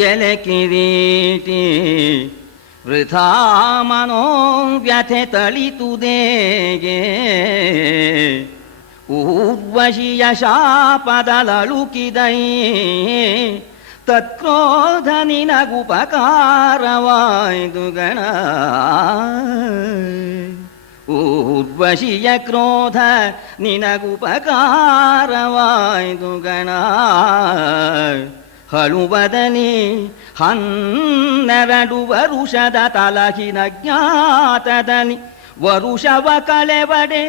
ಎಲೆ ಕಿರೀಟಿ ವೃಥಾ ಮನೋವ್ಯಥೆ ತಳಿತುದೇಗೆ ಊರ್ವಶಿಯ ಶಾಪದಲಳುಕಿದೈ ತತ್ಕ್ರೋಧ ನಿನಗುಪಕಾರವಾಯ್ದು ಗಣ ಊರ್ವಶಿಯ ಕ್ರೋಧ ನಿನಗುಪಕಾರವಾಯ್ದು ಗಣ ಹಳುವದನಿ 12 ವರುಷದ ತಲಹಿನ ಜ್ಞಾತದಲ್ಲಿ ವರುಷವ ಕಳೆವಡೆ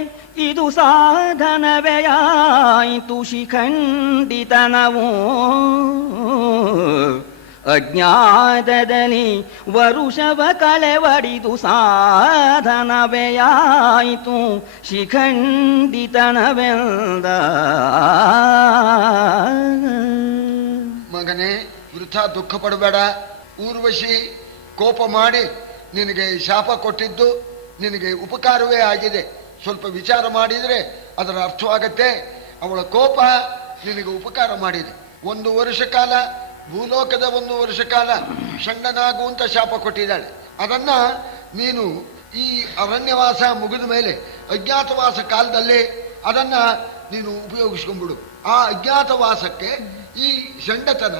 ಇದು ಸಾಧನವೆಯಾಯಿತು ಶಿಖಂಡಿತನವೋ ಅಜ್ಞಾತದಲ್ಲಿ ವರುಷವ ಕಳೆವಡಿದು ಸಾಧನವೆಯಾಯಿತು ಶಿಖಂಡಿತನವೆಂದ. ಮಗನೇ, ವೃಥಾ ದುಃಖ ಪಡಬೇಡ. ಊರ್ವಶಿ ಕೋಪ ಮಾಡಿ ನಿನಗೆ ಶಾಪ ಕೊಟ್ಟಿದ್ದು ನಿನಗೆ ಉಪಕಾರವೇ ಆಗಿದೆ. ಸ್ವಲ್ಪ ವಿಚಾರ ಮಾಡಿದರೆ ಅದರ ಅರ್ಥವಾಗತ್ತೆ. ಅವಳ ಕೋಪ ನಿನಗೆ ಉಪಕಾರ ಮಾಡಿದೆ. 1 ವರ್ಷ ಕಾಲ ಭೂಲೋಕದ 1 ವರ್ಷ ಕಾಲ ಷಂಡನಾಗು ಅಂತ ಶಾಪ ಕೊಟ್ಟಿದ್ದಾಳೆ. ಅದನ್ನ ನೀನು ಈ ಅರಣ್ಯವಾಸ ಮುಗಿದ ಮೇಲೆ ಅಜ್ಞಾತವಾಸ ಕಾಲದಲ್ಲಿ ಅದನ್ನ ನೀನು ಉಪಯೋಗಿಸ್ಕೊಂಡ್ಬಿಡು. ಆ ಅಜ್ಞಾತವಾಸಕ್ಕೆ ಈ ಷಂಡತನ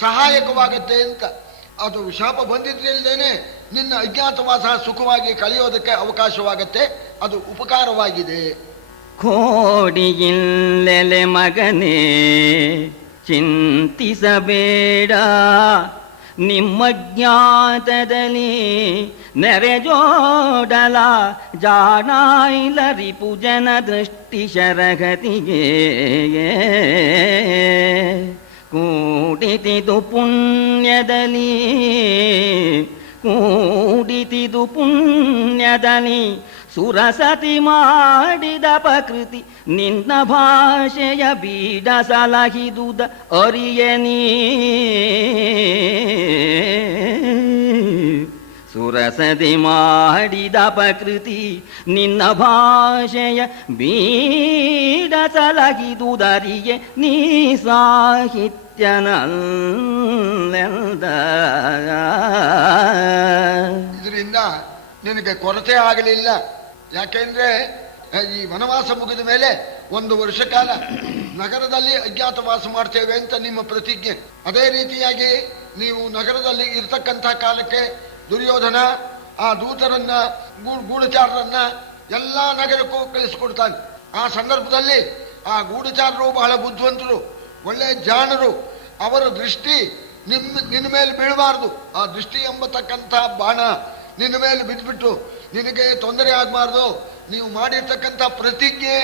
ಸಹಾಯಕವಾಗತ್ತೆ ಅಂತ. ಅದು ಶಾಪ ಬಂದಿದ್ರಿಲ್ದೇನೆ ನಿನ್ನ ಅಜ್ಞಾತವಾಸ ಸುಖವಾಗಿ ಕಳೆಯೋದಕ್ಕೆ ಅವಕಾಶವಾಗತ್ತೆ. ಅದು ಉಪಕಾರವಾಗಿದೆ. ಕೋಡಿಯಿಲ್ಲೆಲೆ ಮಗನೇ ಚಿಂತಿಸಬೇಡ, ನಿಮ್ಮ ಜ್ಞಾತದಲ್ಲಿ ನೆರೆಜೋಡಲ ಜಾಣಾಯ್ಲರಿಪು ಜನ ದೃಷ್ಟಿ ಶರಗತಿಗೆ ಕೂಡಿತಿದು ಪುಣ್ಯದಲ್ಲಿ ಕೂಡಿತಿದು ಪುಣ್ಯದಲ್ಲಿ ಸುರಸತಿ ಮಾಡಿದ ಪ್ರಕೃತಿ ನಿನ್ನ ಭಾಷೆಯ ಬೀಡ ಸಲಹಿದುದ ಅರಿಯನೀ ಸುರಸತಿ ಮಾಡಿದ ಪ್ರಕೃತಿ ನಿನ್ನ ಭಾಷೆಯ ಬೀಡ ಸಲಹಿದುದರಿಯೆ ನೀ ಸಾಹಿತ್ಯನಲ್ಲೆಂದ. ಇದರಿಂದ ನಿನಗೆ ಕೊರತೆ ಆಗಲಿಲ್ಲ. ಯಾಕೆಂದ್ರೆ ಈ ವನವಾಸ ಮುಗಿದ ಮೇಲೆ 1 ವರ್ಷ ಕಾಲ ನಗರದಲ್ಲಿ ಅಜ್ಞಾತವಾಸ ಮಾಡ್ತೇವೆ ಅಂತ ನಿಮ್ಮ ಪ್ರತಿಜ್ಞೆ. ಅದೇ ರೀತಿಯಾಗಿ ನೀವು ನಗರದಲ್ಲಿ ಇರ್ತಕ್ಕಂಥ ಕಾಲಕ್ಕೆ ದುರ್ಯೋಧನ ಆ ದೂತರನ್ನ ಗೂಢಚಾರರನ್ನ ಎಲ್ಲ ನಗರಕ್ಕೂ ಕಳಿಸಿಕೊಡ್ತಾನೆ. ಆ ಸಂದರ್ಭದಲ್ಲಿ ಆ ಗೂಢಚಾರರು ಬಹಳ ಬುದ್ಧಿವಂತರು, ಒಳ್ಳೆ ಜಾಣರು. ಅವರ ದೃಷ್ಟಿ ನಿನ್ನ ಮೇಲೆ ಬೀಳಬಾರ್ದು. ಆ ದೃಷ್ಟಿ ಎಂಬತಕ್ಕಂಥ ಬಾಣ ನಿನ್ನ ಮೇಲೆ ಬಿದ್ದುಬಿಟ್ಟು ನಿನಗೆ ತೊಂದರೆ ಆಗಬಾರ್ದು, ನೀವು ಮಾಡಿರ್ತಕ್ಕಂಥ ಪ್ರತಿಜ್ಞೆ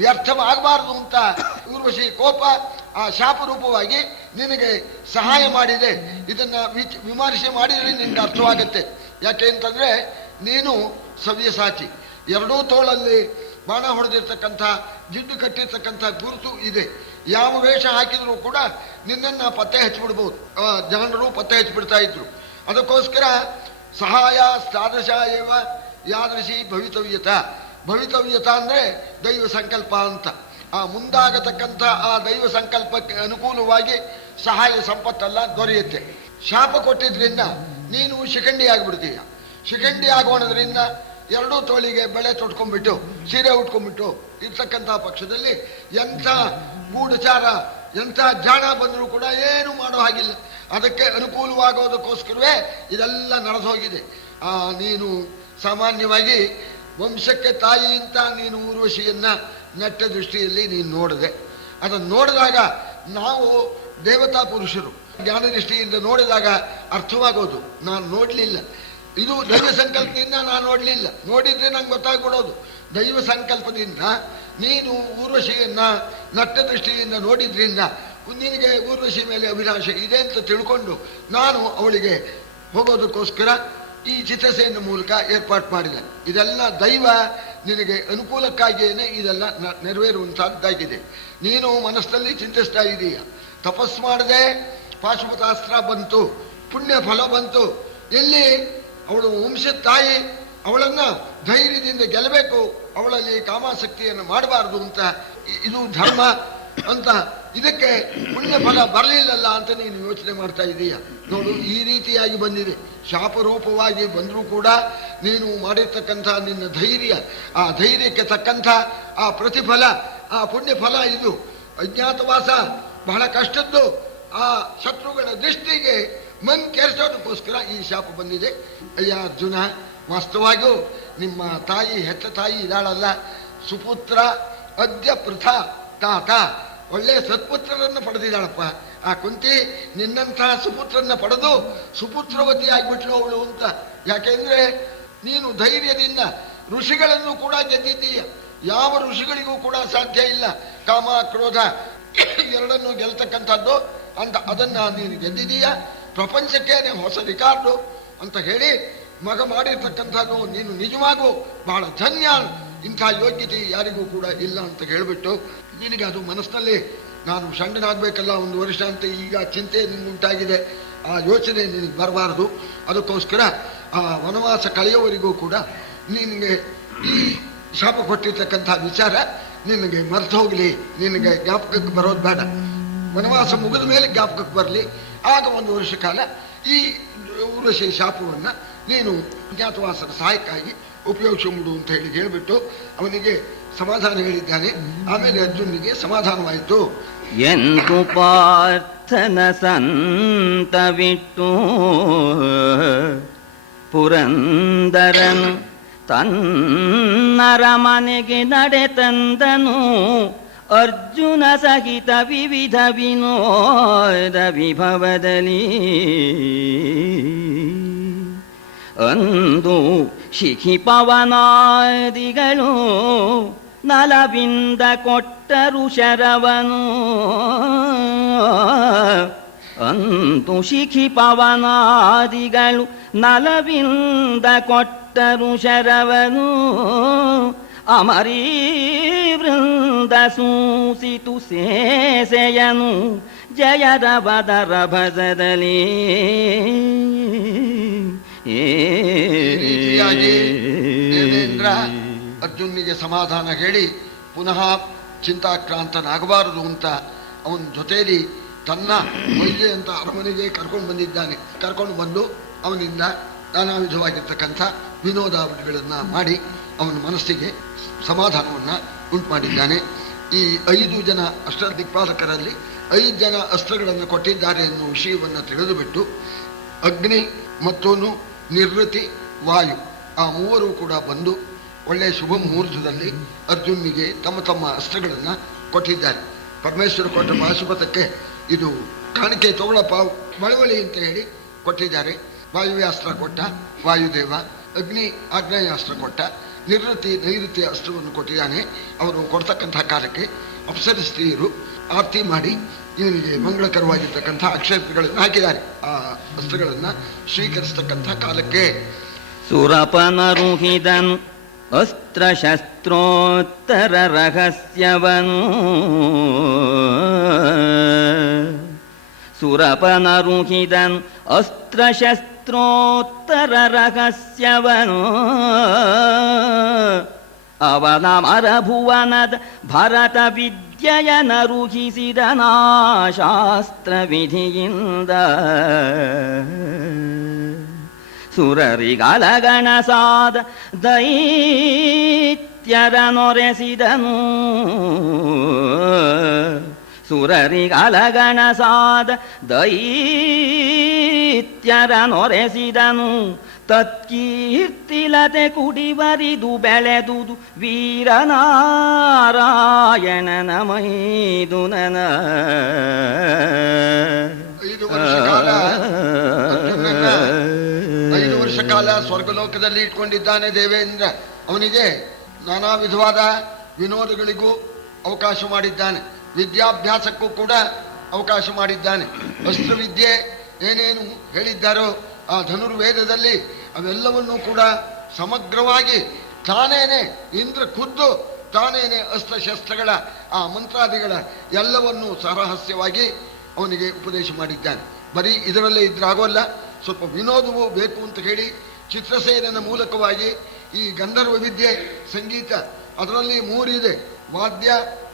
ವ್ಯರ್ಥವಾಗಬಾರ್ದು ಅಂತ ಊರ್ವಶಿ ಕೋಪ ಆ ಶಾಪ ರೂಪವಾಗಿ ನಿನಗೆ ಸಹಾಯ ಮಾಡಿದೆ. ಇದನ್ನ ವಿಮರ್ಶೆ ಮಾಡಿದರೆ ನಿನ್ಗೆ ಅರ್ಥವಾಗತ್ತೆ. ಯಾಕೆ ಅಂತಂದ್ರೆ ನೀನು ಸವ್ಯಸಾಚಿ, 2 ತೋಳಲ್ಲಿ ಬಾಣ ಹೊಡೆದಿರ್ತಕ್ಕಂಥ ಜಿಡ್ಡು ಕಟ್ಟಿರ್ತಕ್ಕಂಥ ಗುರುತು ಇದೆ. ಯಾವ ವೇಷ ಹಾಕಿದ್ರು ಕೂಡ ನಿನ್ನನ್ನ ಪತ್ತೆ ಹಚ್ಚಿಬಿಡ್ಬೋದು. ಜನರು ಪತ್ತೆ ಹಚ್ಚಿಬಿಡ್ತಾ ಇದ್ರು. ಅದಕ್ಕೋಸ್ಕರ ಸಹಾಯ ತಾದೃಶ ಏವ ಯಾದೃಶಿ ಭವಿತವ್ಯತ. ಭವಿತವ್ಯತ ಅಂದ್ರೆ ದೈವ ಸಂಕಲ್ಪ ಅಂತ. ಆ ಮುಂದಾಗತಕ್ಕಂಥ ಆ ದೈವ ಸಂಕಲ್ಪಕ್ಕೆ ಅನುಕೂಲವಾಗಿ ಸಹಾಯ ಸಂಪತ್ತೆಲ್ಲ ದೊರೆಯುತ್ತೆ. ಶಾಪ ಕೊಟ್ಟಿದ್ರಿಂದ ನೀನು ಶಿಖಂಡಿ ಆಗಿಬಿಡ್ತೀಯ. ಶಿಖಂಡಿ ಆಗೋಣದ್ರಿಂದ 2 ತೋಳಿಗೆ ಬೆಳೆ ತೊಟ್ಕೊಂಡ್ಬಿಟ್ಟು ಸೀರೆ ಉಟ್ಕೊಂಡ್ಬಿಟ್ಟು ಇರ್ತಕ್ಕಂಥ ಪಕ್ಷದಲ್ಲಿ ಎಂಥ ಗೂಢಚಾರ ಎಂಥ ಜಾಣ ಬಂದರೂ ಕೂಡ ಏನು ಮಾಡೋ ಹಾಗಿಲ್ಲ. ಅದಕ್ಕೆ ಅನುಕೂಲವಾಗೋದಕ್ಕೋಸ್ಕರವೇ ಇದೆಲ್ಲ ನಡೆದು ಹೋಗಿದೆ. ನೀನು ಸಾಮಾನ್ಯವಾಗಿ ವಂಶಕ್ಕೆ ತಾಯಿ ಅಂತ ನೀನು ಊರ್ವಶಿಯನ್ನ ನೆಟ್ಟ ದೃಷ್ಟಿಯಲ್ಲಿ ನೀನು ನೋಡಿದೆ. ಅದನ್ನು ನೋಡಿದಾಗ ನಾವು ದೇವತಾ ಪುರುಷರು ಜ್ಞಾನ ದೃಷ್ಟಿಯಿಂದ ನೋಡಿದಾಗ ಅರ್ಥವಾಗೋದು. ನಾನು ನೋಡಲಿಲ್ಲ, ಇದು ದೈವ ಸಂಕಲ್ಪದಿಂದ ನಾನು ನೋಡಲಿಲ್ಲ. ನೋಡಿದ್ರೆ ನಂಗೆ ಗೊತ್ತಾಗ್ಬಿಡೋದು. ದೈವ ಸಂಕಲ್ಪದಿಂದ ನೀನು ಊರ್ವಶಿಯನ್ನ ನಟ್ಟ ದೃಷ್ಟಿಯಿಂದ ನೋಡಿದ್ರಿಂದ ನಿನಗೆ ಊರ್ವಶಿ ಮೇಲೆ ಅಭಿಲಾಷೆ ಇದೆ ಅಂತ ತಿಳ್ಕೊಂಡು ನಾನು ಅವಳಿಗೆ ಹೋಗೋದಕ್ಕೋಸ್ಕರ ಈ ಚಿತ್ರಸೇನ ಮೂಲಕ ಏರ್ಪಾಟ್ ಮಾಡಿದೆ. ಇದೆಲ್ಲ ದೈವ ನಿನಗೆ ಅನುಕೂಲಕ್ಕಾಗಿಯೇ ಇದೆಲ್ಲ ನೆರವೇರುವಂತಹದ್ದಾಗಿದೆ. ನೀನು ಮನಸ್ಸಲ್ಲಿ ಚಿಂತಿಸ್ತಾ ಇದೀಯ. ತಪಸ್ ಮಾಡದೆ ಪಾಶುಪತಾಸ್ತ್ರ ಬಂತು, ಪುಣ್ಯ ಫಲ ಬಂತು. ಎಲ್ಲಿ ಅವಳು ವಂಶದ ತಾಯಿ, ಅವಳನ್ನ ಧೈರ್ಯದಿಂದ ಗೆಲ್ಲಬೇಕು, ಅವಳಲ್ಲಿ ಕಾಮಾಸಕ್ತಿಯನ್ನು ಮಾಡಬಾರದು ಅಂತ, ಇದು ಧರ್ಮ ಅಂತ ಇದಕ್ಕೆ ಪುಣ್ಯ ಫಲ ಬರಲಿಲ್ಲಲ್ಲ ಅಂತ ನೀನು ಯೋಚನೆ ಮಾಡ್ತಾ ಇದೀಯ. ನೋಡು, ಈ ರೀತಿಯಾಗಿ ಬಂದಿದೆ. ಶಾಪರೂಪವಾಗಿ ಬಂದರೂ ಕೂಡ ನೀನು ಮಾಡಿರ್ತಕ್ಕಂಥ ನಿನ್ನ ಧೈರ್ಯ, ಆ ಧೈರ್ಯಕ್ಕೆ ತಕ್ಕಂಥ ಆ ಪ್ರತಿಫಲ, ಆ ಪುಣ್ಯ ಫಲ ಇದು. ಅಜ್ಞಾತವಾಸ ಬಹಳ ಕಷ್ಟದ್ದು. ಆ ಶತ್ರುಗಳ ದೃಷ್ಟಿಗೆ ಮನ್ ಕೆರೆಸೋದಕ್ಕೋಸ್ಕರ ಈ ಶಾಪ ಬಂದಿದೆ. ಅಯ್ಯ ಅರ್ಜುನ, ವಾಸ್ತವಾಗಿಯೂ ನಿಮ್ಮ ತಾಯಿ, ಹೆತ್ತ ತಾಯಿ ಇದ್ದಾಳಲ್ಲ, ಸುಪುತ್ರ ಅದ್ಯ ಪೃಥ ತಾತ, ಒಳ್ಳೆ ಸತ್ಪುತ್ರರನ್ನು ಪಡೆದಿದ್ದಾಳಪ್ಪ. ಆ ಕುಂತಿ ನಿನ್ನಂತಹ ಸುಪುತ್ರನ್ನ ಪಡೆದು ಸುಪುತ್ರವತಿ ಆಗಿಬಿಟ್ಲು ಅವಳು ಅಂತ. ಯಾಕೆಂದ್ರೆ ನೀನು ಧೈರ್ಯದಿಂದ ಋಷಿಗಳನ್ನು ಕೂಡ ಗೆದ್ದಿದ್ದೀಯ. ಯಾವ ಋಷಿಗಳಿಗೂ ಕೂಡ ಸಾಧ್ಯ ಇಲ್ಲ ಕಾಮ ಕ್ರೋಧ ಎರಡನ್ನು ಗೆಲ್ತಕ್ಕಂಥದ್ದು ಅಂತ. ಅದನ್ನ ನೀನು ಗೆದ್ದಿದ್ದೀಯ. ಪ್ರಪಂಚಕ್ಕೇನೆ ಹೊಸ ರಿಕಾರ್ಡು ಅಂತ ಹೇಳಿ ಮಗ ಮಾಡಿರ್ತಕ್ಕಂಥದ್ದು ನೀನು ನಿಜವಾಗೂ ಬಹಳ ಧನ್ಯ. ಇಂಥ ಯೋಗ್ಯತೆ ಯಾರಿಗೂ ಕೂಡ ಇಲ್ಲ ಅಂತ ಹೇಳಿಬಿಟ್ಟು ನಿನಗೆ ಅದು ಮನಸ್ಸಿನಲ್ಲಿ ನಾನು ಸಣ್ಣನಾಗಬೇಕಲ್ಲ 1 ವರ್ಷ ಅಂತ ಈಗ ಚಿಂತೆ ನಿನ್ನುಂಟಾಗಿದೆ. ಆ ಯೋಚನೆ ನಿನಗೆ ಬರಬಾರದು. ಅದಕ್ಕೋಸ್ಕರ ಆ ವನವಾಸ ಕಳೆಯುವವರೆಗೂ ಕೂಡ ನಿನಗೆ ಈ ಶಾಪ ಕೊಟ್ಟಿರ್ತಕ್ಕಂಥ ವಿಚಾರ ನಿನಗೆ ಮರ್ತು ಹೋಗಲಿ, ನಿನಗೆ ಜ್ಞಾಪಕಕ್ಕೆ ಬರೋದು ಬೇಡ. ವನವಾಸ ಮುಗಿದ ಮೇಲೆ ಜ್ಞಾಪಕಕ್ಕೆ ಬರಲಿ. ಆಗ 1 ವರ್ಷ ಕಾಲ ಈ ಊರ್ವಶಿ ಶಾಪವನ್ನು ನೀನು ಅಜ್ಞಾತವಾಸನ ಸಹಾಯಕ್ಕಾಗಿ ಉಪಯೋಗಿಸಿಬಿಡು ಅಂತ ಹೇಳಿಬಿಟ್ಟು ಅವನಿಗೆ ಸಮಾಧಾನ ಹೇಳಿದ್ದಾನೆ. ಆಮೇಲೆ ಅರ್ಜುನಿಗೆ ಸಮಾಧಾನವಾಯಿತು. ಎಂದು ಪಾರ್ಥನ ಸಂತವಿಟ್ಟು ಪುರಂದರನು ತನ್ನರ ಮನೆಗೆ ನಡೆತಂದನು. ಅರ್ಜುನ ಸಹಿತ ವಿವಿಧ ವಿನೋದ ವಿಭವದಲ್ಲಿ ಅಂದು ಶಿಖಿ ಪವನಾದಿಗಳು ನಲವಿಂದ ಕೊಟ್ಟರು ಶರವನು. ಅಂತು ಶಿಖಿ ಪವನಾದಿಗಳು ನಲವಿಂದ ಕೊಟ್ಟರು ಶರವನು. ಅಮರೀ ವೃಂದ ಸೂಸಿತು ಸೇಸೆಯನು ಜಯದ ಬದರ ಭಜದಲ್ಲಿ. ದೇವೇಂದ್ರ ಅರ್ಜುನಿಗೆ ಸಮಾಧಾನ ಹೇಳಿ ಪುನಃ ಚಿಂತಾಕ್ರಾಂತನಾಗಬಾರದು ಅಂತ ಅವನ ಜೊತೆಯಲ್ಲಿ ತನ್ನ ವೈದ್ಯ ಅಂತ ಅರಮನೆಗೆ ಕರ್ಕೊಂಡು ಬಂದಿದ್ದಾನೆ. ಕರ್ಕೊಂಡು ಬಂದು ಅವನಿಂದ ನಾನಾ ವಿಧವಾಗಿರ್ತಕ್ಕಂಥ ವಿನೋದಾವಳಿಗಳನ್ನು ಮಾಡಿ ಅವನ ಮನಸ್ಸಿಗೆ ಸಮಾಧಾನವನ್ನು ಉಂಟು ಮಾಡಿದ್ದಾನೆ. ಈ 5 ಜನ ಅಸ್ತ್ರ ದಿಕ್ಪಾಲಕರಲ್ಲಿ 5 ಜನ ಅಸ್ತ್ರಗಳನ್ನು ಕೊಟ್ಟಿದ್ದಾರೆ ಎನ್ನುವ ವಿಷಯವನ್ನು ತಿಳಿದುಬಿಟ್ಟು ಅಗ್ನಿ ಮತ್ತೋನು ನಿರ್ವೃತಿ ವಾಯು ಆ 3 ಕೂಡ ಬಂದು ಒಳ್ಳೆಯ ಶುಭ ಮುಹೂರ್ತದಲ್ಲಿ ಅರ್ಜುನಿಗೆ ತಮ್ಮ ತಮ್ಮ ಅಸ್ತ್ರಗಳನ್ನು ಕೊಟ್ಟಿದ್ದಾರೆ. ಪರಮೇಶ್ವರ ಕೊಟ್ಟ ಪಾಶುಪತಕ್ಕೆ ಇದು ಕಾಣಿಕೆ ತಗೊಳಪ್ಪ ಬಳವಳಿ ಅಂತ ಹೇಳಿ ಕೊಟ್ಟಿದ್ದಾರೆ. ವಾಯುವ್ಯಾಸ್ತ್ರ ಕೊಟ್ಟ ವಾಯುದೇವ, ಅಗ್ನಿ ಆಗ್ನೇಯಾಸ್ತ್ರ ಕೊಟ್ಟ, ನಿರ್ವೃತಿ ನೈಋತಿ ಅಸ್ತ್ರವನ್ನು ಕೊಟ್ಟಿದ್ದಾನೆ. ಅವರು ಕೊಡ್ತಕ್ಕಂಥ ಕಾಲಕ್ಕೆ ಅಪ್ಸರ ಸ್ತ್ರೀಯರು ಆರತಿ ಮಾಡಿ ಇವನಿಗೆ ಮಂಗಳಕರವಾಗಿರ್ತಕ್ಕಂಥ ಅಕ್ಷರಗಳನ್ನು ಹಾಕಿದ್ದಾರೆ. ಆ ಅಸ್ತ್ರಗಳನ್ನು ಸ್ವೀಕರಿಸ್ತಕ್ಕಂಥ ಕಾಲಕ್ಕೆ ಸುರಪನರುಹಿದನು ಅಸ್ತ್ರಶಸ್ತ್ರೋತ್ತರ ರಹಸ್ಯವನು. ಸುರಪನರುಹಿದನು ಅಸ್ತ್ರಶಸ್ತ್ರೋತ್ತರ ರಹಸ್ಯವನು. ಅವನ ಮರಭುವನದ ಭರತ ವಿದ್ಯೆಯನರುಹಿಸಿದ ಶಾಸ್ತ್ರ ವಿಧಿಯಿಂದ. ಸುರರಿಗಲಗಣಸಾದ ದೈತ್ಯರ ನೊರೆಸಿದನು. ಸುರರಿಗಲಗಣಸಾದ ದೈತ್ಯರ ನೊರೆಸಿದನು. ತತ್ಕೀರ್ತಿಲತೆ ಕುಡಿವರಿದು ಬೆಳೆದುದು ವೀರನಾರಾಯಣನ ಮೈದುನನ. 5 ವರ್ಷ ಕಾಲ ಸ್ವರ್ಗಲೋಕದಲ್ಲಿ ಇಟ್ಕೊಂಡಿದ್ದಾನೆ ದೇವೇಂದ್ರ. ಅವನಿಗೆ ನಾನಾ ವಿಧವಾದ ವಿನೋದಗಳಿಗೂ ಅವಕಾಶ ಮಾಡಿದ್ದಾನೆ. ವಿದ್ಯಾಭ್ಯಾಸಕ್ಕೂ ಕೂಡ ಅವಕಾಶ ಮಾಡಿದ್ದಾನೆ. ಅಸ್ತ್ರವಿದ್ಯೆ ಏನೇನು ಹೇಳಿದ್ದಾರೋ ಆ ಧನುರ್ವೇದದಲ್ಲಿ ಅವೆಲ್ಲವನ್ನೂ ಕೂಡ ಸಮಗ್ರವಾಗಿ ತಾನೇನೆ ಇಂದ್ರ ಖುದ್ದು ತಾನೇನೆ ಅಸ್ತ್ರಶಸ್ತ್ರಗಳ ಆ ಮಂತ್ರಾದಿಗಳ ಎಲ್ಲವನ್ನೂ ಸರಹಸ್ಯವಾಗಿ ಅವನಿಗೆ ಉಪದೇಶ ಮಾಡಿದ್ದಾನೆ. ಬರೀ ಇದರಲ್ಲೇ ಇದ್ರಾಗೋಲ್ಲ, ಸ್ವಲ್ಪ ವಿನೋದವೂ ಬೇಕು ಅಂತ ಹೇಳಿ ಚಿತ್ರಸೇನನ ಮೂಲಕವಾಗಿ ಈ ಗಂಧರ್ವ ವಿದ್ಯೆ, ಸಂಗೀತ, ಅದರಲ್ಲಿ 3 ಇದೆ: ವಾದ್ಯ,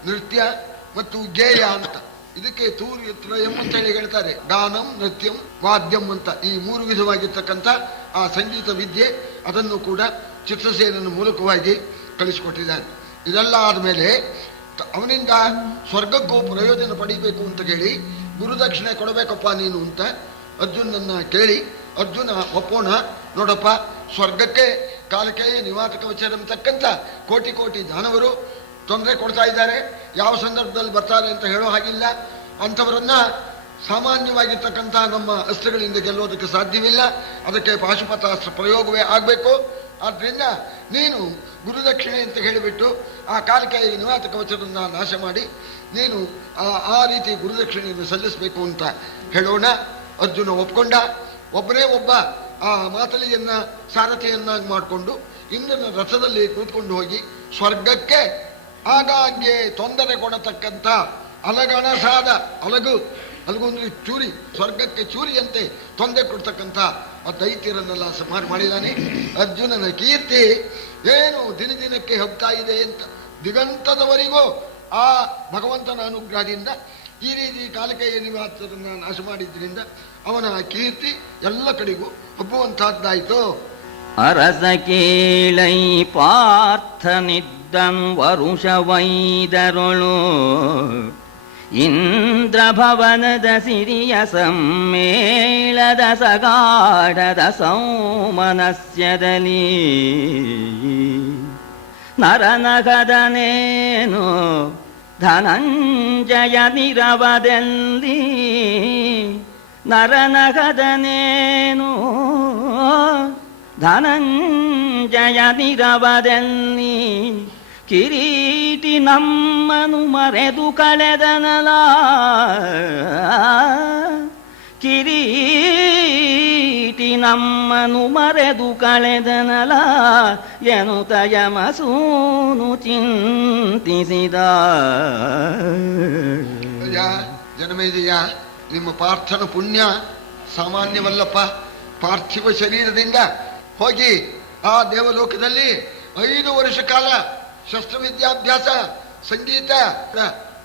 ನೃತ್ಯ ಮತ್ತು ಗೇಯ ಅಂತ. ಇದಕ್ಕೆ ತೂರ್ಯತ್ರಯಂ ಅಂತ ಹೇಳಿ ಹೇಳ್ತಾರೆ. ಗಾನಂ, ನೃತ್ಯಂ, ವಾದ್ಯಂ ಅಂತ ಈ 3 ವಿಧವಾಗಿರ್ತಕ್ಕಂಥ ಆ ಸಂಗೀತ ವಿದ್ಯೆ ಅದನ್ನು ಕೂಡ ಚಿತ್ರಸೇನನ ಮೂಲಕವಾಗಿ ಕಳಿಸಿಕೊಟ್ಟಿದ್ದಾನೆ. ಇದೆಲ್ಲ ಆದಮೇಲೆ ಅವನಿಂದ ಸ್ವರ್ಗಕ್ಕೂ ಪ್ರಯೋಜನ ಪಡಿಬೇಕು ಅಂತ ಹೇಳಿ ಗುರುದಕ್ಷಿಣೆ ಕೊಡಬೇಕಪ್ಪ ನೀನು ಅಂತ ಅರ್ಜುನನ್ನ ಕೇಳಿ, ಅರ್ಜುನ ಒಪ್ಪೋಣ ನೋಡಪ್ಪ, ಸ್ವರ್ಗಕ್ಕೆ ಕಾಲಕ್ಕೆ ನಿವಾತಕ ವಚರಂತಕ್ಕಂಥ ಕೋಟಿ ಕೋಟಿ ದಾನವರು ತೊಂದರೆ ಕೊಡ್ತಾ ಇದ್ದಾರೆ. ಯಾವ ಸಂದರ್ಭದಲ್ಲಿ ಬರ್ತಾರೆ ಅಂತ ಹೇಳೋ ಹಾಗಿಲ್ಲ. ಅಂಥವರನ್ನ ಸಾಮಾನ್ಯವಾಗಿರ್ತಕ್ಕಂಥ ನಮ್ಮ ಅಸ್ತ್ರಗಳಿಂದ ಗೆಲ್ಲೋದಕ್ಕೆ ಸಾಧ್ಯವಿಲ್ಲ. ಅದಕ್ಕೆ ಪಾಶುಪತಾಸ್ತ್ರ ಪ್ರಯೋಗವೇ ಆಗಬೇಕು. ಆದ್ದರಿಂದ ನೀನು ಗುರುದಕ್ಷಿಣೆ ಅಂತ ಹೇಳಿಬಿಟ್ಟು ಆ ಕಾಲಕ್ಕೆ ನಿವಾತಕ ವಚನನ್ನ ನಾಶ ಮಾಡಿ ನೀನು ಆ ರೀತಿ ಗುರುದಕ್ಷಿಣೆಯನ್ನು ಸಲ್ಲಿಸಬೇಕು ಅಂತ ಹೇಳೋಣ. ಅರ್ಜುನ ಒಪ್ಕೊಂಡ. ಒಬ್ಬನೇ ಒಬ್ಬ ಆ ಮಾತಲಿಯನ್ನ ಸಾರಥಿಯನ್ನಾಗಿ ಮಾಡಿಕೊಂಡು ಇಂದ್ರನ ರಥದಲ್ಲಿ ಕೂತ್ಕೊಂಡು ಹೋಗಿ ಸ್ವರ್ಗಕ್ಕೆ ಆಗಾಗ್ಗೆ ತೊಂದರೆ ಕೊಡತಕ್ಕಂಥ ಅಲಗಣಸಾದ ಅಲಗೊಂದು ಚೂರಿ, ಸ್ವರ್ಗಕ್ಕೆ ಚೂರಿಯಂತೆ ತೊಂದರೆ ಕೊಡ್ತಕ್ಕಂಥ ಆ ದೈತ್ಯರನ್ನೆಲ್ಲ ಸಂಹಾರ ಮಾಡಿದ್ದಾನೆ. ಅರ್ಜುನನ ಕೀರ್ತಿ ಏನು ದಿನದಿನಕ್ಕೆ ಹಬ್ತಾ ಇದೆ ಅಂತ ದಿಗಂತದವರೆಗೂ ಆ ಭಗವಂತನ ಅನುಗ್ರಹದಿಂದ ಈ ರೀತಿ ಕಾಲಕೇಯ ನಿವಾಸರನ್ನ ನಾಶ ಮಾಡಿದ್ರಿಂದ ಅವನ ಕೀರ್ತಿ ಎಲ್ಲ ಕಡೆಗೂ ಹಬ್ಬುವಂತಹದ್ದಾಯಿತು. ಅರಸ ಕೇಳೈ ಪಾರ್ಥನಿದ್ದಂ ವರುಷವೈದರುಳು ಇಂದ್ರಭವನದ ಸಿರಿಯ ಸಮ್ಮೇಳದ ಸಗಾಢದ ಸೌಮನಸ್ಯದಲ್ಲಿ ನರನಗದನೇನು ಧನಂಜಯ ನಿರವದಲ್ಲಿ ನರನಗದನೇನು ಧನಂಜಯ ನಿರವದಲ್ಲಿ ಕಿರೀಟಿ ನಮ್ಮನು ಮರೆದು ಕಳೆದನಲ ಕಿರೀಟಿ ನಮ್ಮನು ಮರೆದು ಕಳೆದನಲ ಎನ್ನುತ್ತ ಯಮಸೂನು ಚಿಂತಿಸಿದ. ಜನಮೇಜಯ, ನಿಮ್ಮ ಪಾರ್ಥನ ಪುಣ್ಯ ಸಾಮಾನ್ಯವಲ್ಲಪ್ಪ. ಪಾರ್ಥಿವ ಶರೀರದಿಂದ ಹೋಗಿ ಆ ದೇವಲೋಕದಲ್ಲಿ 5 ವರ್ಷ ಕಾಲ ಶಸ್ತ್ರವಿದ್ಯಾಭ್ಯಾಸ, ಸಂಗೀತ,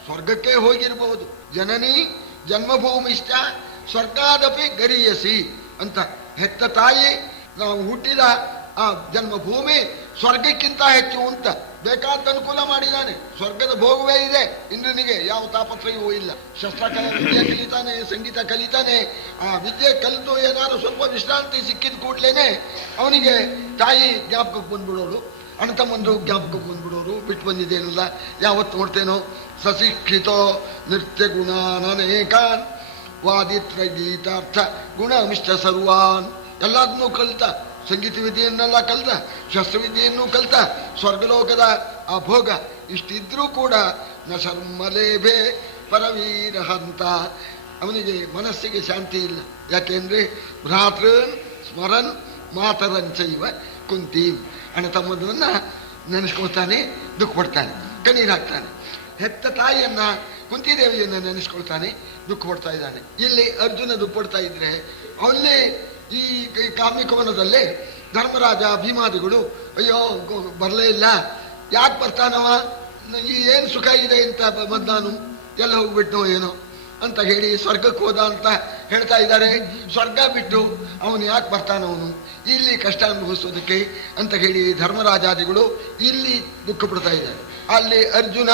ಸ್ವರ್ಗಕ್ಕೆ ಹೋಗಿರಬಹುದು. ಜನನಿ ಜನ್ಮಭೂಮಿಷ್ಟ ಸ್ವರ್ಗಾದಪಿ ಗರೀಯಸಿ ಅಂತ ಹೆತ್ತ ತಾಯಿ ನಾವು ಹುಟ್ಟಿದ ಆ ಜನ್ಮಭೂಮಿ ಸ್ವರ್ಗಕ್ಕಿಂತ ಹೆಚ್ಚು ಅಂತ ಬೇಕಾದ ಅನುಕೂಲ ಮಾಡಿದ್ದಾನೆ. ಸ್ವರ್ಗದ ಭೋಗವೇ ಇದೆ ಇಂದ್ರನಿಗೆ, ಯಾವ ತಾಪತ್ರಯವೂ ಇಲ್ಲ. ವಿದ್ಯೆ ಕಲಿತಾನೆ, ಸಂಗೀತ ಕಲಿತಾನೆ. ಆ ವಿದ್ಯೆ ಕಲಿತು ಏನಾದ್ರು ಸ್ವಲ್ಪ ವಿಶ್ರಾಂತಿ ಸಿಕ್ಕಿದ ಕೂಡ್ಲೇನೆ ಅವನಿಗೆ ತಾಯಿ ಜ್ಞಾಪಕಕ್ಕೆ ಬಂದ್ಬಿಡೋರು, ಅಣ್ಣತಮ್ಮಂದ್ರು ಜ್ಞಾಪಕಕ್ಕೆ ಬಂದ್ಬಿಡೋರು. ಬಿಟ್ಟು ಬಂದಿದ್ದೇನಲ್ಲ ಯಾವತ್ತು ನೋಡ್ತೇನೋ. ಸಶಿಕ್ಷಿತೋ ನೃತ್ಯ ಗುಣಾನೇಕಾನ್ ವಾದಿತ್ರ ಗೀತಾರ್ಥ ಗುಣಮಿಷ್ಟ ಸರ್ವಾನ್, ಎಲ್ಲದನ್ನೂ ಕಲಿತ, ಸಂಗೀತ ವಿದ್ಯೆಯನ್ನೆಲ್ಲ ಕಲಿತ, ಶಸ್ತ್ರವಿದ್ಯೆಯನ್ನು ಕಲಿತ, ಸ್ವರ್ಗಲೋಕದ ಆ ಭೋಗ ಇಷ್ಟಿದ್ರೂ ಕೂಡ ನ ಶರ್ಮಲೇಭೆ ಪರವೀರ ಹಂತ, ಅವನಿಗೆ ಮನಸ್ಸಿಗೆ ಶಾಂತಿ ಇಲ್ಲ. ಯಾಕೆಂದ್ರೆ ಭ್ರಾತೃನ್ ಸ್ಮರನ್ ಮಾತರಂಚೈವ ಕುಂತೀಂ, ಅಣ್ಣ ತಮ್ಮದನ್ನ ನೆನೆಸ್ಕೊಳ್ತಾನೆ, ದುಃಖ ಪಡ್ತಾನೆ, ಕಣ್ಣೀರು ಹಾಕ್ತಾನೆ. ಹೆತ್ತ ತಾಯಿಯನ್ನ ಕುಂತಿದೇವಿಯನ್ನ ನೆನೆಸ್ಕೊಳ್ತಾನೆ, ದುಃಖ ಪಡ್ತಾ ಇದ್ದಾನೆ. ಇಲ್ಲಿ ಅರ್ಜುನ ದುಃಖ ಪಡ್ತಾ ಇದ್ರೆ ಅವನ್ನೇ ಈ ಕಾಮ್ಯಕವನದಲ್ಲಿ ಧರ್ಮರಾಜ ಭೀಮಾದಿಗಳು ಅಯ್ಯೋ ಬರಲೇ ಇಲ್ಲ, ಯಾಕೆ ಬರ್ತಾನವ, ಈ ಏನು ಸುಖ ಇದೆ ಅಂತ ಬಂದಾನು, ಎಲ್ಲ ಹೋಗ್ಬಿಟ್ಟು ಏನೋ ಅಂತ ಹೇಳಿ ಸ್ವರ್ಗಕ್ಕೆ ಹೋದ ಅಂತ ಹೇಳ್ತಾ ಇದ್ದಾರೆ. ಸ್ವರ್ಗ ಬಿಟ್ಟು ಅವನು ಯಾಕೆ ಬರ್ತಾನವನು ಇಲ್ಲಿ ಕಷ್ಟ ಅನುಭವಿಸೋದಕ್ಕೆ ಅಂತ ಹೇಳಿ ಧರ್ಮರಾಜಾದಿಗಳು ಇಲ್ಲಿ ದುಃಖ ಪಡ್ತಾ ಇದ್ದಾರೆ. ಅಲ್ಲಿ ಅರ್ಜುನ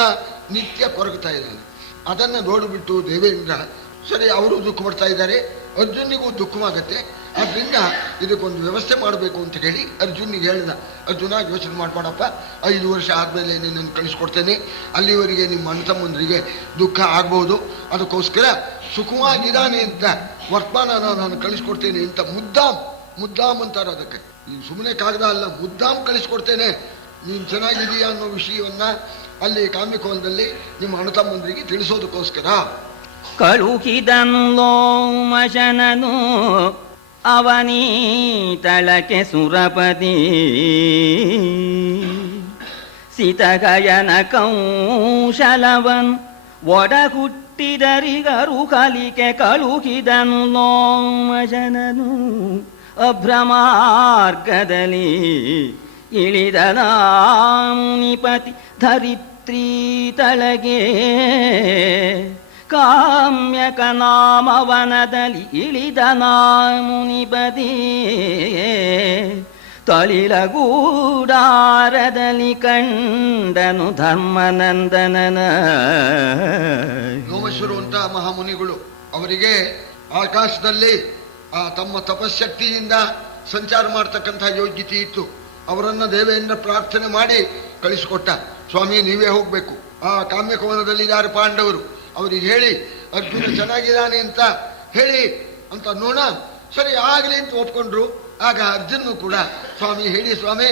ನಿತ್ಯ ಕೊರಗ್ತಾ ಇದ್ದಾನೆ. ಅದನ್ನು ನೋಡಿಬಿಟ್ಟು ದೇವೇಂದ್ರ ಸರಿ ಅವರು ದುಃಖ ಪಡ್ತಾ ಇದ್ದಾರೆ, ಅರ್ಜುನಿಗೂ ದುಃಖವಾಗತ್ತೆ, ಆದ್ರಿಂದ ಇದಕ್ಕೊಂದು ವ್ಯವಸ್ಥೆ ಮಾಡಬೇಕು ಅಂತ ಹೇಳಿ ಅರ್ಜುನಿಗೆ ಹೇಳಿದ. ಅರ್ಜುನ ಯೋಚನೆ ಮಾಡ್ಬೇಡಪ್ಪ, 5 ವರ್ಷ ಆದಮೇಲೆ ನಿನ್ನನ್ನು ಕಳಿಸ್ಕೊಡ್ತೇನೆ, ಅಲ್ಲಿವರೆಗೆ ನಿಮ್ಮ ಅಣ್ಣ ತಮ್ಮಂದರಿಗೆ ದುಃಖ ಆಗ್ಬಹುದು, ಅದಕ್ಕೋಸ್ಕರ ಸುಖವಾಗಿದ್ದಾನೆ ಅಂತ ವರ್ತಮಾನ ನಾನು ಕಳಿಸ್ಕೊಡ್ತೇನೆ ಅಂತ ಮುದ್ದಾಮ್ ಅಂತಾರೆ. ಅದಕ್ಕೆ ನೀನು ಸುಮ್ಮನೆ ಕಾಗದ ಅಲ್ಲ, ಮುದ್ದಾಮ್ ಕಳಿಸ್ಕೊಡ್ತೇನೆ, ನೀನು ಚೆನ್ನಾಗಿದೆಯಾ ಅನ್ನೋ ವಿಷಯವನ್ನ ಅಲ್ಲಿ ಕಾಮ್ಯಕೋಲದಲ್ಲಿ ನಿಮ್ಮ ಅಣ್ಣ ತಮ್ಮಂದರಿಗೆ ತಿಳಿಸೋದಕ್ಕೋಸ್ಕರ ಕಳುಹಿದನ್ಲೋ ಮಶನನು ಅವನೀತಳಕ್ಕೆ ಸುರಪತಿ ಸಿತಗಯನ ಕೌಶಲವನ್ ಒಡ ಹುಟ್ಟಿದರಿಗರು ಕಲಿಕೆ ಕಳುಹಿದನ್ಲೋ ಮಶನನು ಅಭ್ರಮಾರ್ಗದಲ್ಲಿ ಇಳಿದ ಮುನಿಪತಿ ಧರಿತ್ರಿ ತಳಗೆ ಕಾಮ್ಯಕ ನಾಮವನದಲ್ಲಿ ಇಳಿದ ಮುನಿಪತಿ ತಳಿಲಗೂಡಾರದಲ್ಲಿ ಕಂಡನು ಧರ್ಮನಂದನನ. ಲೋಮಶರು ಅಂತ ಮಹಾಮುನಿಗಳು, ಅವರಿಗೆ ಆಕಾಶದಲ್ಲಿ ತಮ್ಮ ತಪಶಕ್ತಿಯಿಂದ ಸಂಚಾರ ಮಾಡ್ತಕ್ಕಂಥ ಯೋಗ್ಯತೆ ಇತ್ತು. ಅವರನ್ನ ದೇವೇಂದ್ರ ಪ್ರಾರ್ಥನೆ ಮಾಡಿ ಕಳಿಸಿಕೊಟ್ಟ. ಸ್ವಾಮಿ ನೀವೇ ಹೋಗ್ಬೇಕು, ಆ ಕಾಮ್ಯಕವನದಲ್ಲಿ ಇದ್ದಾರೆ ಪಾಂಡವರು, ಅವ್ರಿಗೆ ಹೇಳಿ ಅರ್ಜುನ ಚೆನ್ನಾಗಿದ್ದಾನೆ ಅಂತ ಹೇಳಿ ಅಂತ ನೋಡ. ಸರಿ ಆಗಲಿ ಅಂತ ಒಪ್ಕೊಂಡ್ರು. ಆಗ ಅರ್ಜುನು ಕೂಡ ಸ್ವಾಮಿ ಹೇಳಿ ಸ್ವಾಮಿ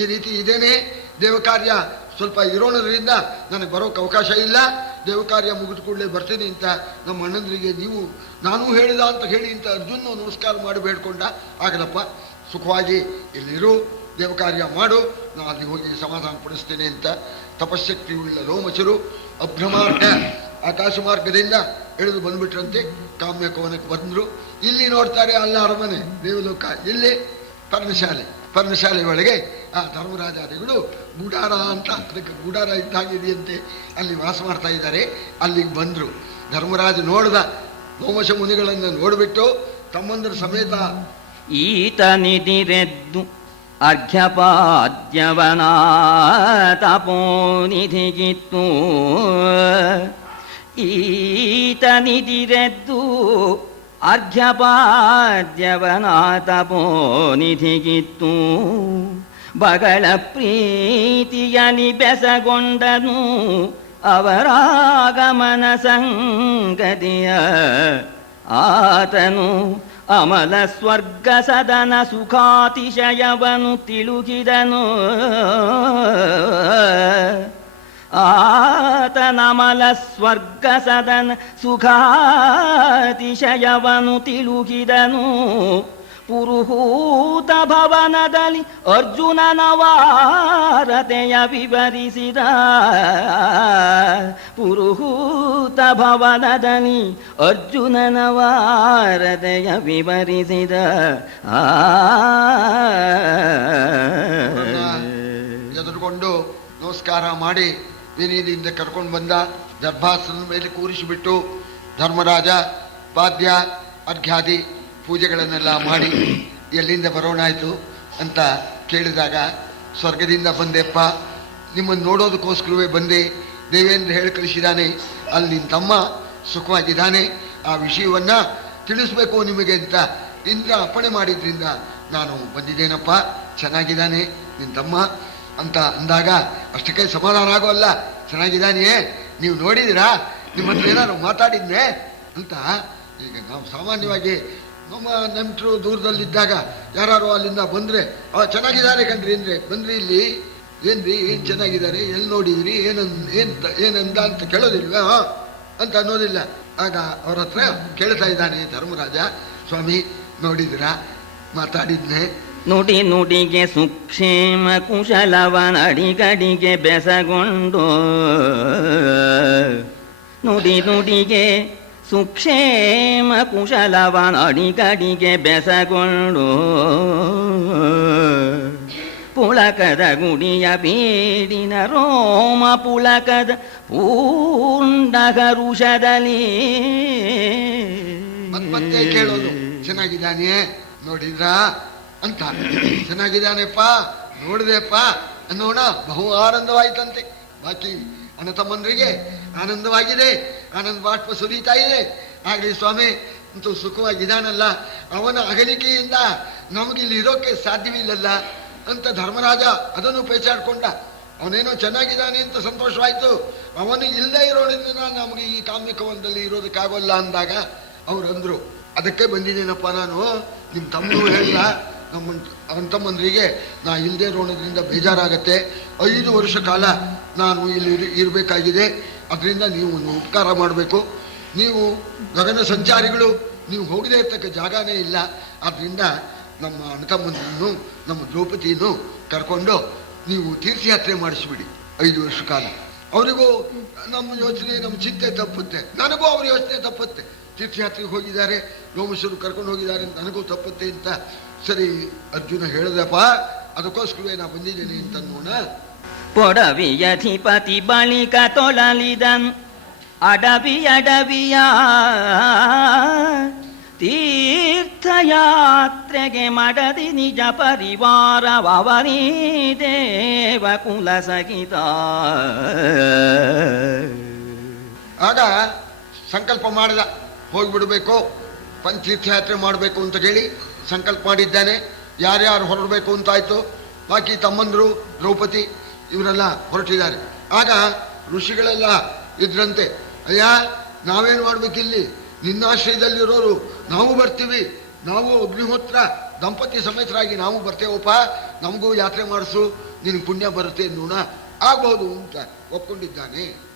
ಈ ರೀತಿ ಇದೇನೆ, ದೇವಕಾರ್ಯ ಸ್ವಲ್ಪ ಇರೋಣದ್ರಿಂದ ನನಗೆ ಬರೋಕೆ ಅವಕಾಶ ಇಲ್ಲ, ದೇವಕಾರ್ಯ ಮುಗಿದ ಕೂಡಲೇ ಬರ್ತೀನಿ ಅಂತ ನಮ್ಮ ಅಣ್ಣಂದ್ರಿಗೆ ನೀವು ನಾನು ಹೇಳಿದ ಅಂತ ಹೇಳಿ ಅಂತ ಅರ್ಜುನ ನಮಸ್ಕಾರ ಮಾಡಿ ಬೇಡ್ಕೊಂಡ. ಆಗಲಪ್ಪ ಸುಖವಾಗಿ ಇಲ್ಲಿರು, ದೇವಕಾರ್ಯ ಮಾಡು, ನಾನು ಅಲ್ಲಿ ಹೋಗಿ ಸಮಾಧಾನ ಪಡಿಸ್ತೇನೆ ಅಂತ ತಪಶಕ್ತಿ ಉಳ್ಳ ಲೋಮಚರು ಅಭ್ರಮಾರ್ಗ ಆಕಾಶ ಮಾರ್ಗದಿಂದ ಇಳಿದು ಬಂದ್ಬಿಟ್ರಂತೆ. ಕಾಮ್ಯಕವನಕ್ಕೆ ಬಂದ್ರು. ಇಲ್ಲಿ ನೋಡ್ತಾರೆ ಅಲ್ಲ ಅರಮನೆ ದೇವಲೋಕ, ಇಲ್ಲಿ ಪರ್ಣಶಾಲೆ ಒಳಗೆ ಆ ಧರ್ಮರಾಜಾದಿಗಳು ಗುಡಾರ ಅಂತ, ಅದಕ್ಕೆ ಗುಡಾರ ಇದ್ದಾಗಿದೆಯಂತೆ, ಅಲ್ಲಿ ವಾಸ ಮಾಡ್ತಾ ಇದ್ದಾರೆ. ಅಲ್ಲಿಗೆ ಬಂದ್ರು. ಧರ್ಮರಾಜ ನೋಡ್ದ, ಲೋಮಶ ಮುನಿಗಳನ್ನು ನೋಡ್ಬಿಟ್ಟು ತಮ್ಮಂದ್ರ ಸಮೇತ ಈತ ನಿಧಿರೆದ್ದು ಅರ್ಘ್ಯಪಾದ್ಯವನ ತಪೋನಿಧಿಗಿತ್ತು. ಈತ ನಿಧಿರೆದ್ದು ಅರ್ಘ್ಯಪಾದ್ಯವನ ತಪೋನಿಧಿಗಿತ್ತು. ಬಗಳ ಪ್ರೀತಿಯಲಿ ಬೆಸಗೊಂಡನು ಅವರಾಗಮನ ಸಂಗತಿಯ. ಆತನು ಅಮಲ ಸ್ವರ್ಗ ಸದನ ಸುಖಾತಿಶಯವನು ತಿಳುಗಿದನು. ಆತನಮಲ ಸ್ವರ್ಗ ಸದನ ಸುಖಾತಿಶಯವನು ತಿಳುಗಿದನು. ಪುರುಹೂತ ಭವನದಲ್ಲಿ ಅರ್ಜುನನ ವಾರತೆಯ ವಿವರಿಸಿದ. ಪುರುಹೂತ ಭವನದಲ್ಲಿ ಅರ್ಜುನನ ವಾರತೆಯ ವಿವರಿಸಿದ. ಎದುರುಕೊಂಡು ನಮಸ್ಕಾರ ಮಾಡಿ ವಿನೀತಿಯಿಂದ ಕರ್ಕೊಂಡು ಬಂದ. ದರ್ಭಾಸನದ ಮೇಲೆ ಕೂರಿಸಿಬಿಟ್ಟು ಧರ್ಮರಾಜ ಪಾದ್ಯ ಅರ್ಘ್ಯಾದಿ ಪೂಜೆಗಳನ್ನೆಲ್ಲ ಮಾಡಿ ಎಲ್ಲಿಂದ ಬರೋಣಾಯ್ತು ಅಂತ ಕೇಳಿದಾಗ, ಸ್ವರ್ಗದಿಂದ ಬಂದೆಪ್ಪ, ನಿಮ್ಮನ್ನು ನೋಡೋದಕ್ಕೋಸ್ಕರವೇ ಬಂದೆ. ದೇವೇಂದ್ರ ಹೇಳಿ ಕಳಿಸಿದ್ದಾನೆ, ಅಲ್ಲಿ ನಿನ್ನ ತಮ್ಮ ಸುಖವಾಗಿದ್ದಾನೆ, ಆ ವಿಷಯವನ್ನ ತಿಳಿಸ್ಬೇಕು ನಿಮಗೆ ಅಂತ ಇಂದ್ರ ಅಪ್ಪಣೆ ಮಾಡಿದ್ರಿಂದ ನಾನು ಬಂದಿದ್ದೇನಪ್ಪ, ಚೆನ್ನಾಗಿದ್ದಾನೆ ನಿನ್ನ ತಮ್ಮ ಅಂತ ಅಂದಾಗ ಅಷ್ಟಕ್ಕೆ ಸಮಾಧಾನ ಆಗೋಲ್ಲ. ಚೆನ್ನಾಗಿದ್ದಾನೆಯೇ, ನೀವು ನೋಡಿದಿರಾ, ನಿಮ್ಮ ಹತ್ರ ಏನಾದ್ರು ಮಾತಾಡಿದ್ನೆ ಅಂತ. ಈಗ ನಾವು ಸಾಮಾನ್ಯವಾಗಿ ನಮ್ಮ ನೆಂಟರು ದೂರದಲ್ಲಿದ್ದಾಗ ಯಾರು ಅಲ್ಲಿಂದ ಬಂದರೆ ಚೆನ್ನಾಗಿದ್ದಾರೆ ಕಣ್ರಿ ಅಂದರೆ, ಬಂದ್ರಿ ಇಲ್ಲಿ ಏನ್ರಿ ಏನು ಚೆನ್ನಾಗಿದ್ದಾರೆ, ಎಲ್ಲಿ ನೋಡಿದ್ರಿ, ಏನಂದ ಅಂತ ಕೇಳೋದಿಲ್ವೇ ಅಂತ ಅನ್ನೋದಿಲ್ಲ. ಆಗ ಅವ್ರ ಹತ್ರ ಕೇಳ್ತಾ ಇದ್ದಾನೆ ಧರ್ಮರಾಜ, ಸ್ವಾಮಿ ನೋಡಿದಿರಾ, ಮಾತಾಡಿದ್ನೆ. ನುಡಿ ನುಡಿಗೆ ಸುಕ್ಷೇಮ ಕುಶಲವನಡಿಗಡಿಗೆ ಬೆಸಗೊಂಡು. ನುಡಿ ನುಡಿಗೆ ಸುಕ್ಷೇಮ ಕುಶಲವನಡಿಗಡಿಗೆ ಬೆಸಗೊಂಡು. ಪುಳಕದ ಗುಡಿಯ ಬೇಡಿನ ರೋಮ ಪುಳಕದ ಪೂರ್ಣಗರುಷದಲ್ಲಿ ಮತ್ತೆ ಕೇಳೋದು, ಚೆನ್ನಾಗಿದ್ದಾನೆ ನೋಡಿದ್ರಾ ಅಂತ. ಚೆನ್ನಾಗಿದ್ದಾನೆಪ್ಪ ನೋಡಿದೆಪ್ಪ ಅನ್ನೋಣ. ಬಹು ಆನಂದವಾಯ್ತಂತೆ. ಬಾಕಿ ಅಣ್ಣ ತಮ್ಮಂದ್ರಿಗೆ ಆನಂದವಾಗಿದೆ, ಆನಂದ ಬಾಷ್ಪ ಸುರಿತಾ ಇದೆ. ಆಗಲಿ ಸ್ವಾಮಿ ಅಂತೂ ಸುಖವಾಗಿದ್ದಾನಲ್ಲ, ಅವನ ಅಗಲಿಕೆಯಿಂದ ನಮಗಿಲ್ಲಿ ಇರೋಕ್ಕೆ ಸಾಧ್ಯವಿಲ್ಲಲ್ಲ ಅಂತ ಧರ್ಮರಾಜ ಅದನ್ನು ಪೇಚಾಡ್ಕೊಂಡ. ಅವನೇನೋ ಚೆನ್ನಾಗಿದ್ದಾನೆ ಅಂತ ಸಂತೋಷವಾಯ್ತು. ಅವನು ಇಲ್ಲದೆ ಇರೋದ್ರಿಂದ ನಮಗೆ ಈ ಕಾಮ್ಯಕವನದಲ್ಲಿ ಇರೋದಕ್ಕಾಗೋಲ್ಲ ಅಂದಾಗ ಅವ್ರು ಅಂದ್ರು, ಅದಕ್ಕೆ ಬಂದಿದ್ದೇನಪ್ಪ ನಾನು, ನಿಮ್ಮ ತಮ್ಮನೂ ಹೇಳಿಲ್ಲ, ಅವನ ತಮ್ಮಂದ್ರಿಗೆ ನಾ ಇಲ್ಲದೆ ಇರೋದ್ರಿಂದ ಬೇಜಾರಾಗತ್ತೆ. 5 ವರ್ಷ ಕಾಲ ನಾನು ಇಲ್ಲಿ ಇರಬೇಕಾಗಿದೆ. ಅದರಿಂದ ನೀವು ಒಂದು ಉಪಕಾರ ಮಾಡಬೇಕು. ನೀವು ಗಗನ ಸಂಚಾರಿಗಳು, ನೀವು ಹೋಗದೇ ಇರ್ತಕ್ಕ ಜಾಗನೇ ಇಲ್ಲ. ಆದ್ದರಿಂದ ನಮ್ಮ ಅಣ್ಣ ತಮ್ಮಂದ್ರನ್ನು ನಮ್ಮ ದ್ರೌಪದಿಯನ್ನು ಕರ್ಕೊಂಡು ನೀವು ತೀರ್ಥಯಾತ್ರೆ ಮಾಡಿಸ್ಬಿಡಿ 5 ವರ್ಷ ಕಾಲ. ಅವರಿಗೂ ನಮ್ಮ ಯೋಚನೆ, ನಮ್ಮ ಚಿಂತೆ ತಪ್ಪುತ್ತೆ, ನನಗೂ ಅವ್ರ ಯೋಚನೆ ತಪ್ಪುತ್ತೆ. ತೀರ್ಥಯಾತ್ರೆಗೆ ಹೋಗಿದ್ದಾರೆ, ಲೋಮಶರು ಕರ್ಕೊಂಡು ಹೋಗಿದ್ದಾರೆ ಅಂತ ನನಗೂ ತಪ್ಪುತ್ತೆ ಅಂತ. ಸರಿ ಅರ್ಜುನ ಹೇಳಿದಪ್ಪ, ಅದಕ್ಕೋಸ್ಕರವೇ ನಾ ಬಂದಿದ್ದೇನೆ ಅಂತ ನೋಡ. ಪೊಡವಿಯಧಿಪತಿ ಬಳಿಕ ತೊಳಲಿದನ್ ಅಡವಿಯ ತೀರ್ಥಯಾತ್ರೆಗೆ ಮಡದಿ ನಿಜ ಪರಿವಾರವನಿ ದೇವ ಕುಲ ಸಹಿತ. ಆಗ ಸಂಕಲ್ಪ ಮಾಡಿದ, ಹೋಗ್ಬಿಡ್ಬೇಕು, ತೀರ್ಥಯಾತ್ರೆ ಮಾಡಬೇಕು ಅಂತ ಹೇಳಿ ಸಂಕಲ್ಪ ಮಾಡಿದ್ದಾನೆ. ಯಾರ್ಯಾರು ಹೊರಡಬೇಕು ಅಂತಾಯ್ತು, ಬಾಕಿ ತಮ್ಮಂದರು ದ್ರೌಪದಿ ಇವರೆಲ್ಲ ಹೊರಟಿದ್ದಾರೆ. ಆಗ ಋಷಿಗಳೆಲ್ಲ ಇದ್ರಂತೆ, ಅಯ್ಯ ನಾವೇನು ಮಾಡ್ಬೇಕಿಲ್ಲಿ, ನಿನ್ನಾಶ್ರಯದಲ್ಲಿರೋರು ನಾವು ಬರ್ತೀವಿ, ನಾವು ಅಗ್ನಿಹೋತ್ರ ದಂಪತಿ ಸಮೇತರಾಗಿ ನಾವು ಬರ್ತೇವಪ್ಪ, ನಮಗೂ ಯಾತ್ರೆ ಮಾಡಿಸು, ನಿನಗೆ ಪುಣ್ಯ ಬರುತ್ತೆ ಅನ್ನೋಣ. ಆಗ್ಬಹುದು ಅಂತ ಒಪ್ಕೊಂಡಿದ್ದಾನೆ.